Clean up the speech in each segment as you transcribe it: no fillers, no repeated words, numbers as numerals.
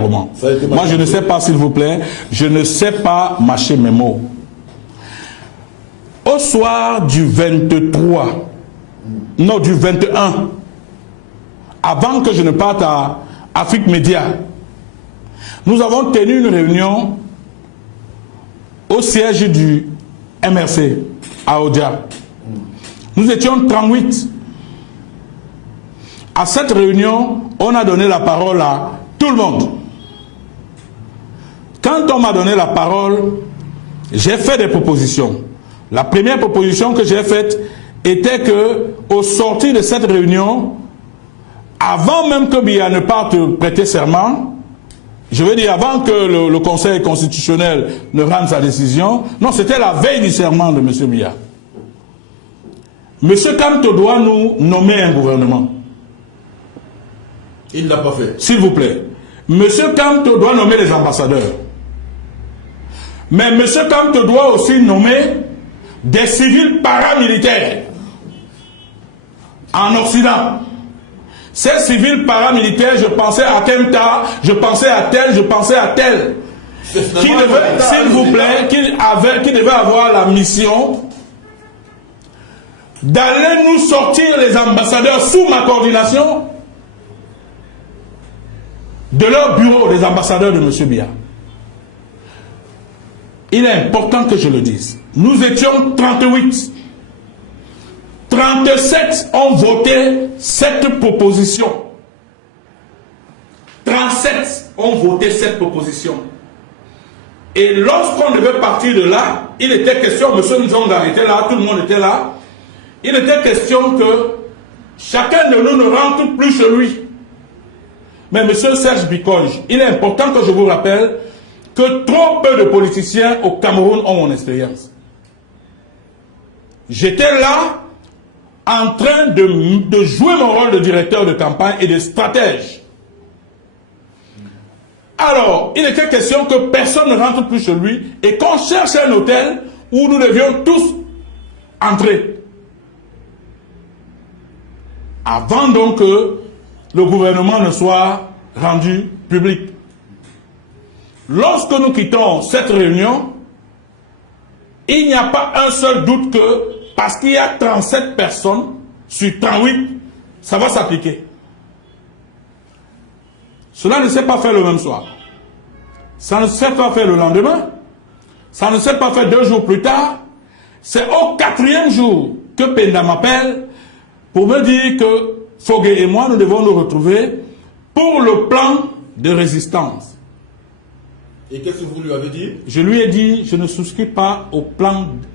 Moi, je ne sais pas, s'il vous plaît, je ne sais pas mâcher mes mots. Au soir du 23, non, du 21, avant que je ne parte à Afrique Média, nous avons tenu une réunion au siège du MRC à Odia. Nous étions 38. À cette réunion, on a donné la parole à tout le monde. Quand on m'a donné la parole, j'ai fait des propositions. La première proposition que j'ai faite était que, au sortir de cette réunion, avant même que Biya ne parte prêter serment, je veux dire avant que le Conseil constitutionnel ne rende sa décision, non, c'était la veille du serment de M. Biya. M. Kamto doit nous nommer un gouvernement. Il ne l'a pas fait. S'il vous plaît. M. Kamto doit nommer les ambassadeurs. Mais M. Kamto doit aussi nommer des civils paramilitaires en Occident. Ces civils paramilitaires, je pensais à Kemta, je pensais à tel, je pensais à tel. Qui devait, s'il vous plaît, qui devait avoir la mission d'aller nous sortir les ambassadeurs sous ma coordination de leur bureau, des ambassadeurs de M. Biya. Il est important que je le dise. Nous étions 38. 37 ont voté cette proposition. 37 ont voté cette proposition. Et lorsqu'on devait partir de là, il était question, M. Nzonga était là, tout le monde était là, il était question que chacun de nous ne rentre plus chez lui. Mais M. Serge Bikoge, il est important que je vous rappelle que trop peu de politiciens au Cameroun ont mon expérience. J'étais là en train de jouer mon rôle de directeur de campagne et de stratège. Alors, il était question que personne ne rentre plus chez lui et qu'on cherche un hôtel où nous devions tous entrer. Avant donc que le gouvernement ne soit rendu public. Lorsque nous quittons cette réunion, il n'y a pas un seul doute que, parce qu'il y a 37 personnes sur 38, ça va s'appliquer. Cela ne s'est pas fait le même soir. Ça ne s'est pas fait le lendemain. Ça ne s'est pas fait 2 jours plus tard. C'est au 4e jour que Penda m'appelle pour me dire que Fogué et moi, nous devons nous retrouver pour le plan de résistance. Et qu'est-ce que vous lui avez dit? Je lui ai dit, je ne souscris pas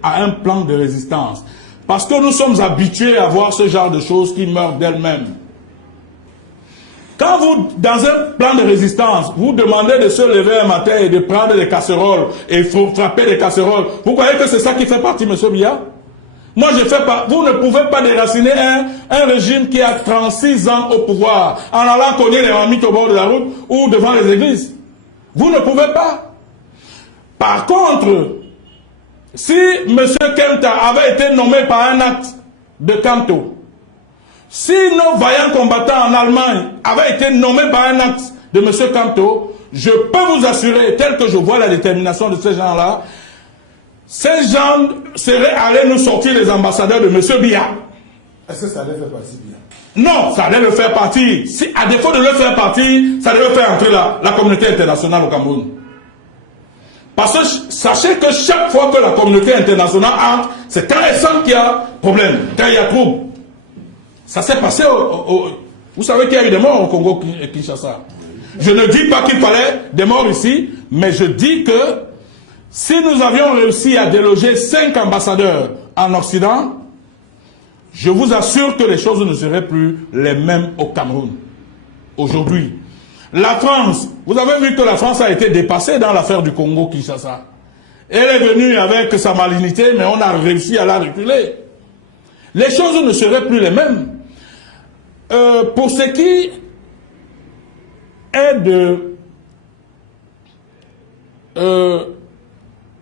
à un plan de résistance. Parce que nous sommes habitués à voir ce genre de choses qui meurent d'elles-mêmes. Quand vous, dans un plan de résistance, vous demandez de se lever un matin et de prendre des casseroles et frapper des casseroles, vous croyez que c'est ça qui fait partie, M. Biya? Moi, je fais pas. Vous ne pouvez pas déraciner un régime qui a 36 ans au pouvoir en allant cogner les marmites au bord de la route ou devant les églises. Vous ne pouvez pas. Par contre, si M. Kemta avait été nommé par un acte de Kamto, si nos vaillants combattants en Allemagne avaient été nommés par un acte de M. Kamto, je peux vous assurer, tel que je vois la détermination de ces gens-là, ces gens seraient allés nous sortir les ambassadeurs de M. Biya. Est-ce que ça allait faire partie Biya? Non, ça allait le faire partie. Si, à défaut de le faire partie, ça devait faire entrer la communauté internationale au Cameroun. Parce que sachez que chaque fois que la communauté internationale entre, c'est quand elle sent qu'il y a problème, quand il y a trouble. Ça s'est passé vous savez qu'il y a eu des morts au Congo Kinshasa. Je ne dis pas qu'il fallait des morts ici, mais je dis que si nous avions réussi à déloger 5 ambassadeurs en Occident, je vous assure que les choses ne seraient plus les mêmes au Cameroun. Aujourd'hui, la France, vous avez vu que la France a été dépassée dans l'affaire du Congo-Kinshasa. Elle est venue avec sa malignité, mais on a réussi à la reculer. Les choses ne seraient plus les mêmes. Pour ce qui est de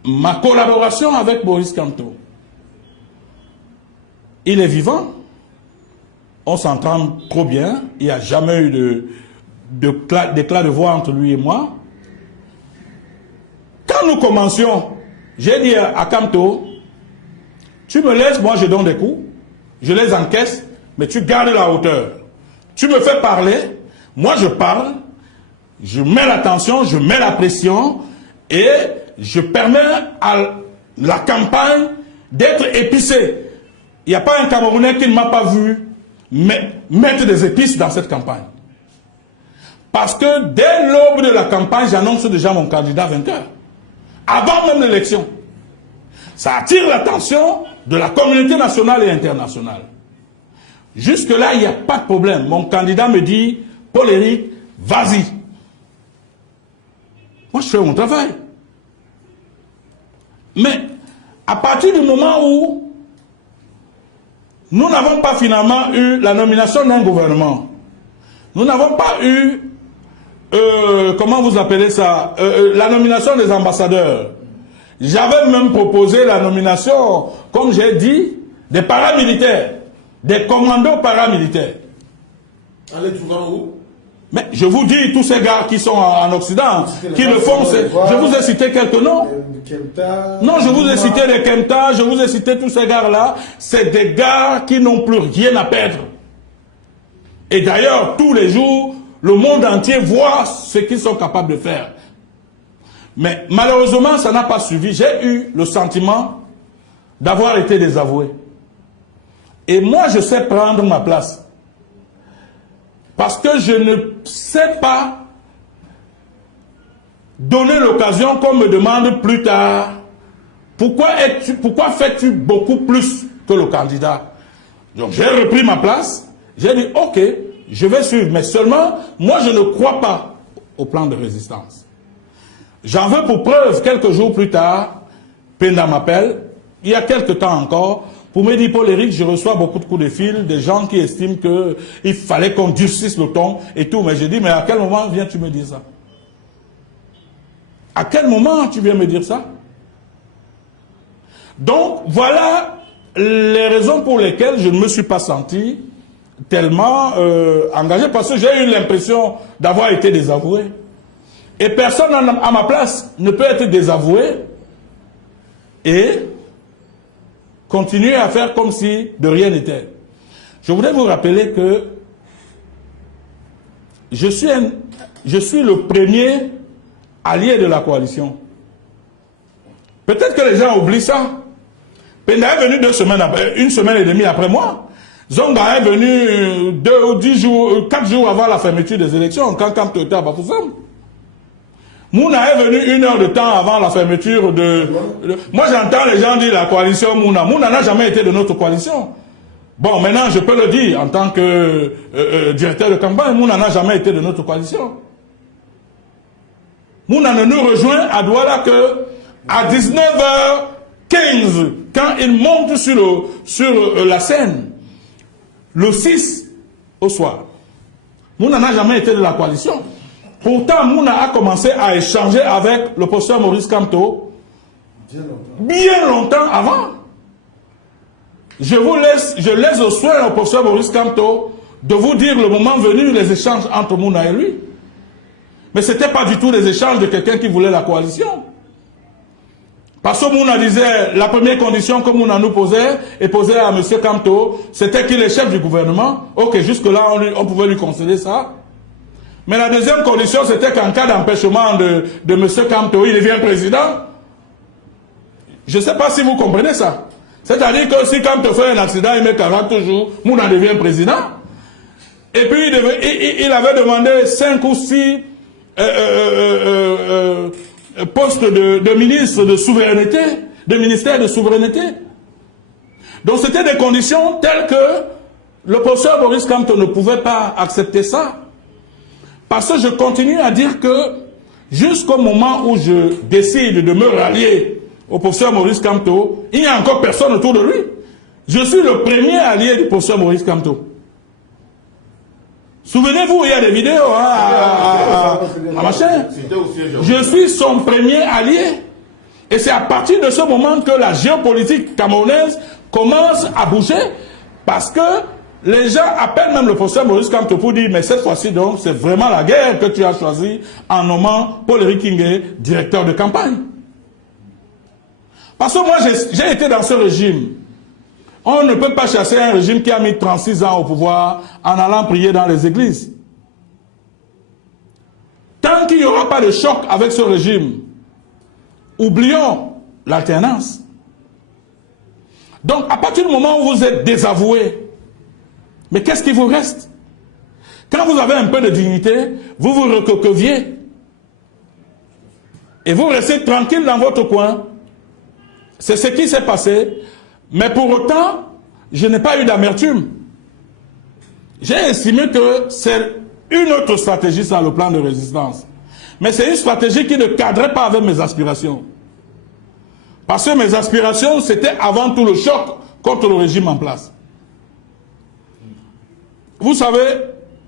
ma collaboration avec Boris Kamto, il est vivant, on s'entend trop bien, il n'y a jamais eu d'éclat de voix entre lui et moi. Quand nous commencions, j'ai dit à Kamto, tu me laisses, moi je donne des coups, je les encaisse, mais tu gardes la hauteur. Tu me fais parler, moi je parle, je mets l'attention, je mets la pression et je permets à la campagne d'être épicée. Il n'y a pas un Camerounais qui ne m'a pas vu mettre des épices dans cette campagne. Parce que dès l'aube de la campagne, j'annonce déjà mon candidat vainqueur. Avant même l'élection. Ça attire l'attention de la communauté nationale et internationale. Jusque-là, il n'y a pas de problème. Mon candidat me dit, Paul-Éric, vas-y. Moi, je fais mon travail. Mais, à partir du moment où nous n'avons pas finalement eu la nomination d'un gouvernement, nous n'avons pas eu, comment vous appelez ça, la nomination des ambassadeurs. J'avais même proposé la nomination, comme j'ai dit, des paramilitaires, des commandos paramilitaires. Allez souvent où? Mais je vous dis, tous ces gars qui sont en Occident, qui le font, je vous ai cité quelques noms. Non, je vous ai cité les Kemta, je vous ai cité tous ces gars-là. C'est des gars qui n'ont plus rien à perdre. Et d'ailleurs, tous les jours, le monde entier voit ce qu'ils sont capables de faire. Mais malheureusement, ça n'a pas suivi. J'ai eu le sentiment d'avoir été désavoué. Et moi, je sais prendre ma place. Parce que je ne sais pas donner l'occasion qu'on me demande plus tard. Pourquoi fais-tu beaucoup plus que le candidat? Donc j'ai repris ma place. J'ai dit, ok, je vais suivre. Mais seulement, moi je ne crois pas au plan de résistance. J'en veux pour preuve, quelques jours plus tard, Penda m'appelle, il y a quelques temps encore, pour me dire, Paul-Éric, je reçois beaucoup de coups de fil, des gens qui estiment qu'il fallait qu'on durcisse le ton et tout. Mais j'ai dit, mais à quel moment viens-tu me dire ça? À quel moment tu viens me dire ça? Donc, voilà les raisons pour lesquelles je ne me suis pas senti tellement engagé, parce que j'ai eu l'impression d'avoir été désavoué. Et personne à ma place ne peut être désavoué et continuer à faire comme si de rien n'était. Je voudrais vous rappeler que je suis le premier allié de la coalition. Peut-être que les gens oublient ça. Penda est venu une semaine et demie après moi. Zonga est venu 2 ou 10 jours, 4 jours avant la fermeture des élections, quand Kamto était à Bafoussam. Mouna est venu 1 heure de temps avant la fermeture de... Moi j'entends les gens dire la coalition Mouna. Mouna n'a jamais été de notre coalition. Bon, maintenant je peux le dire en tant que directeur de campagne, Mouna n'a jamais été de notre coalition. Mouna ne nous rejoint à Douala que à 19h15, quand il monte sur la scène, le 6 au soir. Mouna n'a jamais été de la coalition. Pourtant, Mouna a commencé à échanger avec le professeur Maurice Kamto bien longtemps avant. Je laisse au soin au professeur Maurice Kamto de vous dire le moment venu les échanges entre Mouna et lui. Mais ce n'était pas du tout les échanges de quelqu'un qui voulait la coalition. Parce que Mouna disait, la première condition que Mouna nous posait, et posait à M. Kamto, c'était qu'il est chef du gouvernement. Ok, jusque-là, on pouvait lui concéder ça. Mais la deuxième condition, c'était qu'en cas d'empêchement de M. Kamto, il devient président. Je ne sais pas si vous comprenez ça. C'est-à-dire que si Kamto fait un accident, il met 40 jours, Mouna devient président. Et puis, il avait demandé 5 ou 6 postes de ministre de souveraineté, de ministère de souveraineté. Donc, c'était des conditions telles que le professeur Maurice Kamto ne pouvait pas accepter ça. Parce que je continue à dire que jusqu'au moment où je décide de me rallier au professeur Maurice Kamto, il n'y a encore personne autour de lui. Je suis le premier allié du professeur Maurice Kamto. Souvenez-vous, il y a des vidéos à ma chaîne. Je suis son premier allié. Et c'est à partir de ce moment que la géopolitique camerounaise commence à bouger. Parce que Les gens appellent même le professeur Maurice Kamto pour dire, mais cette fois-ci donc, c'est vraiment la guerre que tu as choisie en nommant Paul-Éric Kingé directeur de campagne. Parce que moi, j'ai été dans ce régime. On ne peut pas chasser un régime qui a mis 36 ans au pouvoir en allant prier dans les églises. Tant qu'il n'y aura pas de choc avec ce régime, oublions l'alternance. Donc, à partir du moment où vous êtes désavoué, mais qu'est-ce qui vous reste? Quand vous avez un peu de dignité, vous vous recoqueviez. Et vous restez tranquille dans votre coin. C'est ce qui s'est passé. Mais pour autant, je n'ai pas eu d'amertume. J'ai estimé que c'est une autre stratégie sur le plan de résistance. Mais c'est une stratégie qui ne cadrait pas avec mes aspirations. Parce que mes aspirations, c'était avant tout le choc contre le régime en place. Vous savez,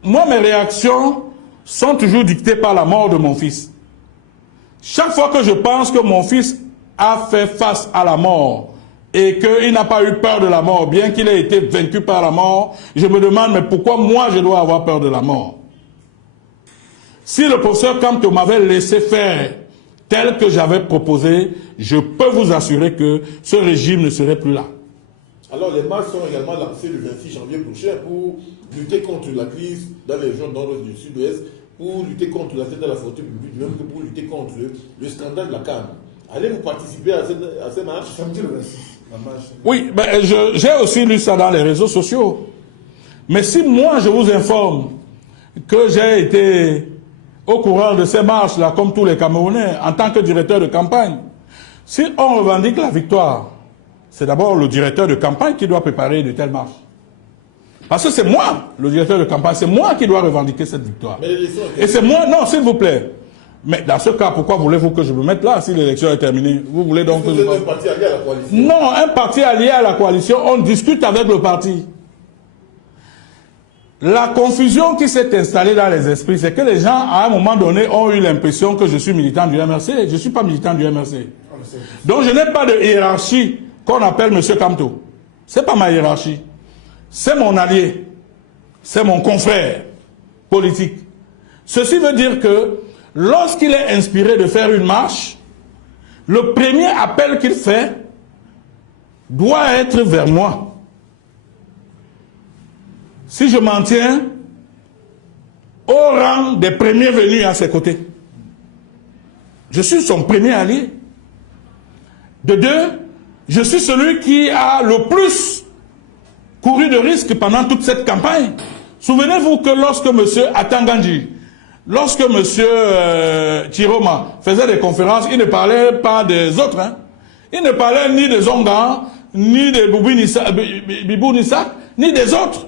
moi, mes réactions sont toujours dictées par la mort de mon fils. Chaque fois que je pense que mon fils a fait face à la mort et qu'il n'a pas eu peur de la mort, bien qu'il ait été vaincu par la mort, je me demande, mais pourquoi moi je dois avoir peur de la mort? Si le professeur Kamto m'avait laissé faire tel que j'avais proposé, je peux vous assurer que ce régime ne serait plus là. Alors les marches sont également lancées le 26 janvier prochain pour lutter contre la crise dans les régions nord du sud-ouest, pour lutter contre la de la santé publique, même que pour lutter contre le scandale de la CAN. Allez-vous participer à ces marches? Samedi le 26, la marche. Oui, ben, j'ai aussi lu ça dans les réseaux sociaux. Mais si moi je vous informe que j'ai été au courant de ces marches-là, comme tous les Camerounais, en tant que directeur de campagne, si on revendique la victoire, c'est d'abord le directeur de campagne qui doit préparer de telles marches. Parce que c'est moi, le directeur de campagne, c'est moi qui dois revendiquer cette victoire. Et c'est moi, non, s'il vous plaît. Mais dans ce cas, pourquoi voulez-vous que je me mette là si l'élection est terminée? Vous voulez donc que vous êtes un parti allié à la coalition? Non, un parti allié à la coalition, on discute avec le parti. La confusion qui s'est installée dans les esprits, c'est que les gens, à un moment donné, ont eu l'impression que je suis militant du MRC. Je ne suis pas militant du MRC. Donc je n'ai pas de hiérarchie qu'on appelle M. Kamto. Ce n'est pas ma hiérarchie. C'est mon allié. C'est mon confrère politique. Ceci veut dire que lorsqu'il est inspiré de faire une marche, le premier appel qu'il fait doit être vers moi. Si je m'en tiens au rang des premiers venus à ses côtés, je suis son premier allié. De deux, je suis celui qui a le plus couru de risques pendant toute cette campagne. Souvenez-vous que lorsque M. Atangandji, lorsque M. Chiroma faisait des conférences, il ne parlait pas des autres. Hein. Il ne parlait ni des Zongan, ni des Bibou Nissak, ni des autres.